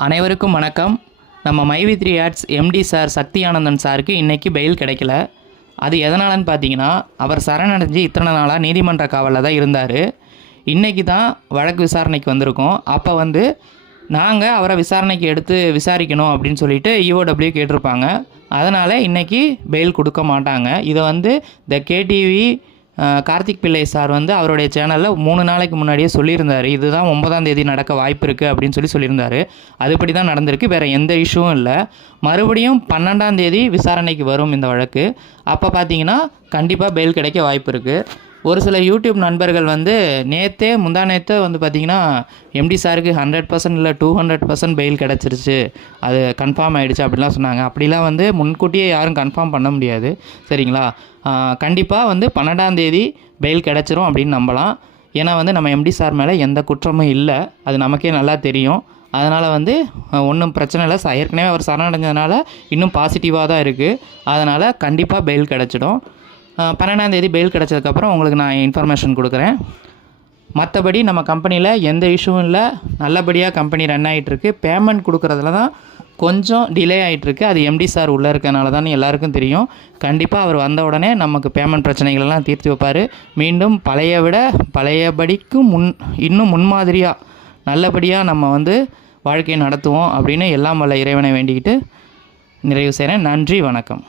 அனைவருக்கும் வணக்கம். நம்ம MyV three ads MD sir Sakthi Anandhan சாருக்கு இன்றைக்கி பெயில் கிடைக்கல. அது எதனாலன்னு பார்த்தீங்கன்னா அவர் சரணடைஞ்சு இத்தனை நாளாக நீதிமன்ற காவலில் தான் இருந்தார். இன்றைக்கி தான் வழக்கு விசாரணைக்கு வந்திருக்கோம். அப்போ வந்து நாங்கள் அவரை விசாரணைக்கு எடுத்து விசாரிக்கணும் அப்படின்னு சொல்லிட்டு இஓடபிள்யூ கேட்டிருப்பாங்க. அதனால் இன்றைக்கி பெயில் கொடுக்க மாட்டாங்க. இதை வந்து த கேடிவி கார்த்திக் பிள்ளை சார் வந்து அவருடைய சேனலில் மூணு நாளைக்கு முன்னாடியே சொல்லியிருந்தார். இதுதான் ஒன்பதாம் தேதி நடக்க வாய்ப்பு இருக்குது அப்படின்னு சொல்லி சொல்லியிருந்தார். அதுபடி தான் நடந்திருக்கு. வேறு எந்த இஷ்யூவும் இல்லை. மறுபடியும் பன்னெண்டாம் தேதி விசாரணைக்கு வரும் இந்த வழக்கு. அப்போ பார்த்தீங்கன்னா கண்டிப்பாக பெயில் கிடைக்க வாய்ப்பு இருக்குது ஒரு சில யூடியூப் நண்பர்கள் வந்து நேற்றே முந்தா நேற்றே வந்து பார்த்தீங்கன்னா எம்டி சாருக்கு ஹண்ட்ரட் பர்சன்ட் இல்லை டூ ஹண்ட்ரட் பர்சன்ட் பெயில் கிடச்சிருச்சு. அது கன்ஃபார்ம் ஆகிடுச்சு அப்படிலாம் சொன்னாங்க. அப்படிலாம் வந்து முன்கூட்டியே யாரும் கன்ஃபார்ம் பண்ண முடியாது. சரிங்களா? கண்டிப்பாக வந்து பன்னெண்டாம் தேதி பெயில் கிடச்சிரும் அப்படின்னு நம்பலாம். ஏன்னா வந்து நம்ம எம்டி சார் மேலே எந்த குற்றமும் இல்லை. அது நமக்கே நல்லா தெரியும். அதனால் வந்து ஒன்றும் பிரச்சனை இல்லை. ஏற்கனவே அவர் சரணடைஞ்சதுனால இன்னும் பாசிட்டிவாக தான் இருக்குது அதனால் கண்டிப்பாக பெயில் கிடச்சிடும். பன்னெண்டாந்தேதி பெயில் கிடச்சதுக்கப்புறம் உங்களுக்கு நான் இன்ஃபர்மேஷன் கொடுக்குறேன். மற்றபடி நம்ம கம்பெனியில் எந்த இஷ்யூவும் இல்லை. நல்லபடியாக கம்பெனி ரன் ஆகிட்டுருக்கு பேமெண்ட் கொடுக்குறதுல தான் கொஞ்சம் டிலே ஆகிட்டுருக்கு அது எம்டி சார் உள்ளே இருக்கனால தான் எல்லாருக்கும் தெரியும். கண்டிப்பாக அவர் வந்த உடனே நமக்கு பேமெண்ட் பிரச்சனைகள் எல்லாம் தீர்த்து வைப்பார். மீண்டும் பழைய விட பழையபடிக்கும் முன் இன்னும் முன்மாதிரியாக நல்லபடியாக நம்ம வந்து வாழ்க்கையை நடத்துவோம் அப்படின்னு எல்லாம் வல்ல இறைவனை வேண்டிக்கிட்டு நிறைவு செய்கிறேன் நன்றி வணக்கம்.